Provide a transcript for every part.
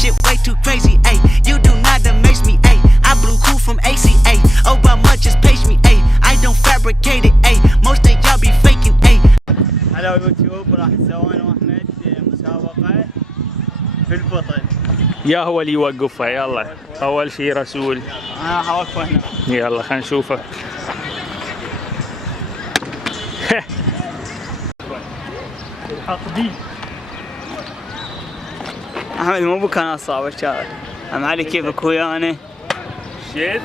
shit way too crazy, ayy. You do not amaze me, ayy. I blew cool from ACA. Obama just page me, ayy. I don't fabricate it, ayy. Most of y'all be faking, ayy. على يوتيوب راح نسوي انا واحمد مسابقة في البطل. يا هو اللي يوقفها. يلا اول شي رسول. انا حوقفه هنا. يلا خلينا نشوفه. الحقدي احمد مو بكان صعب شاطر. ام علي كيفك ويانا؟ شيت.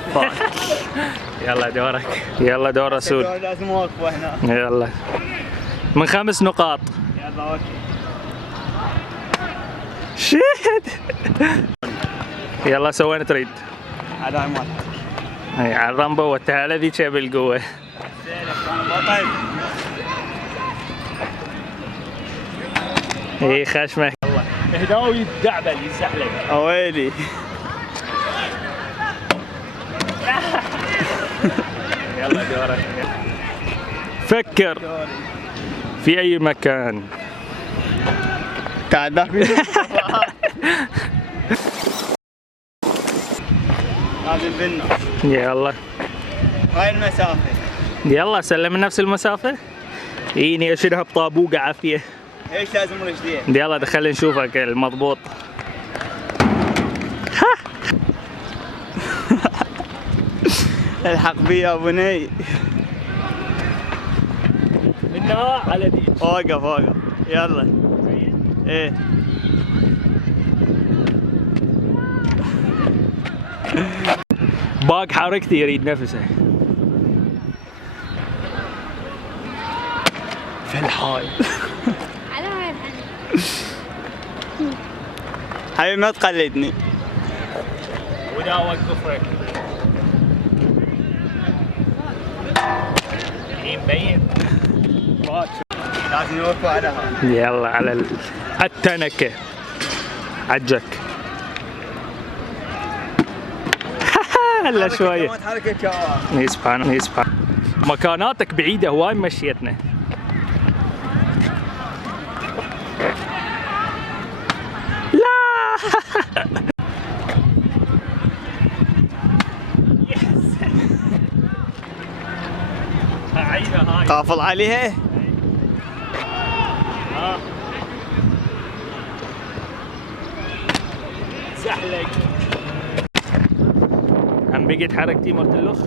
يلا دورك. يلا دور رسول. لازم اوقفه هنا. يلا من 5 نقاط. يلا اوكي. شيت. يلا سوين تريد. هذا عمر. هي على الرمبو والتهالة ذيك بالقوة. بطل. اي خشمك. هداوي الدعبل يزحلق. اويلي. يلا دورك. فكر في اي مكان. تعال لازم بالنص. يلا هاي المسافة. يلا سلم نفس المسافة. ايني اشيلها بطابوقة عافية. ايش لازم رجلين؟ يلا دخل نشوفك المضبوط. الحق بي يا بني. منها على دي. اوقف اوقف. يلا. ايه. باق حركتي يريد نفسه. في الحال. على هاي حبيبي ما تقلدني. ودا اوقفك. مبين. لازم نوقف على هاي. يلا على التنكة. عجك. هلا شوية. حركة شواف. سبحان سبحان. مكاناتك بعيدة هواي مشيتنا. لا. قافل عليها. سحلك. هم بقيت حركتي مرت اللخ.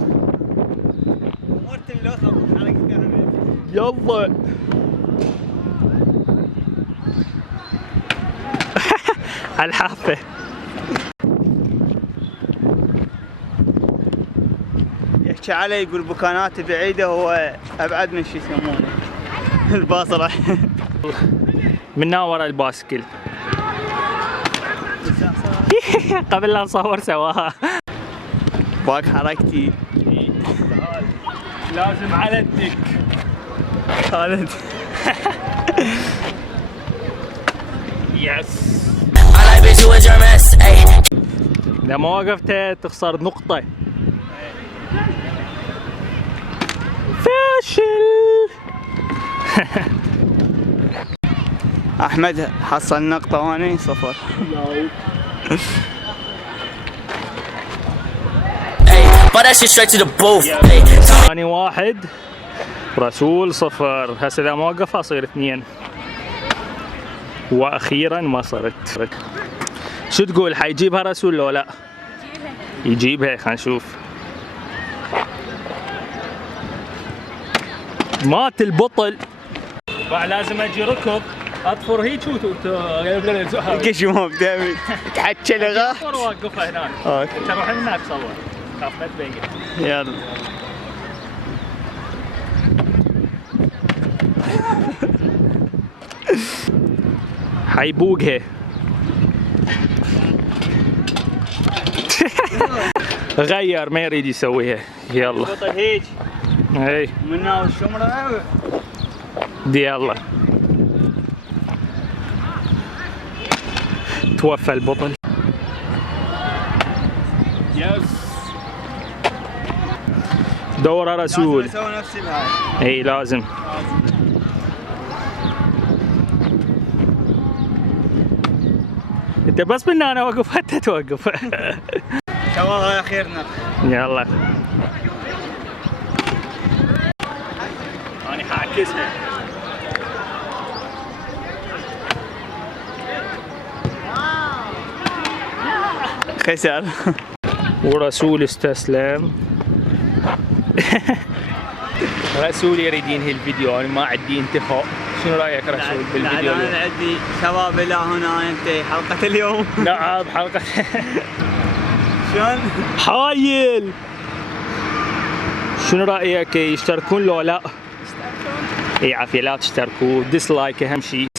مرت اللخ ابو حركتي. يلا. على الحافة. يحكي علي يقول بكانات بعيدة هو ابعد من شو يسمونه الباصرة. منا ورا الباسكل. قبل لا نصور سواها. باك حركتي. لازم على الدك. خالد. يس. اذا ما وقفت تخسر نقطة. فاشل. احمد حصل نقطة وانا 0. ثاني 1 رسول 0. هسه اذا ما وقفها صير 2. واخيرا ما صرت. شو تقول حيجيبها رسول لو لا؟ يجيبها. خلينا نشوف. مات البطل. لازم اجي ركض اطفر هيك وتزحها. كشموب دامي تحكي لغا. اطفر واوقفها هناك. اوكي. انت روح هناك صور. خاف ما تبين. يلا. حيبوقها. غير ما يريد يسويها. يلا. بطل هيك. اي منها والشمرة. دي يلا. توفى البطل. يس. دورة رسول. لازم نسوي نفس الهاي. اي لازم. انت بس من انا اوقف حتى توقف. شواها اخيرنا. يلا انا حاعكسها. خسر. ورسول استسلم. رسول يريد ينهي الفيديو، انا ما عندي انتهاء. شنو رايك رسول بالفيديو اليوم؟ انا عندي شباب الى هنا ينتهي حلقة اليوم. نعم حلقة. شلون؟ حايل. شنو رايك يشتركون لو لا؟ اي عافيه لا تشتركوا، ديسلايك اهم شيء.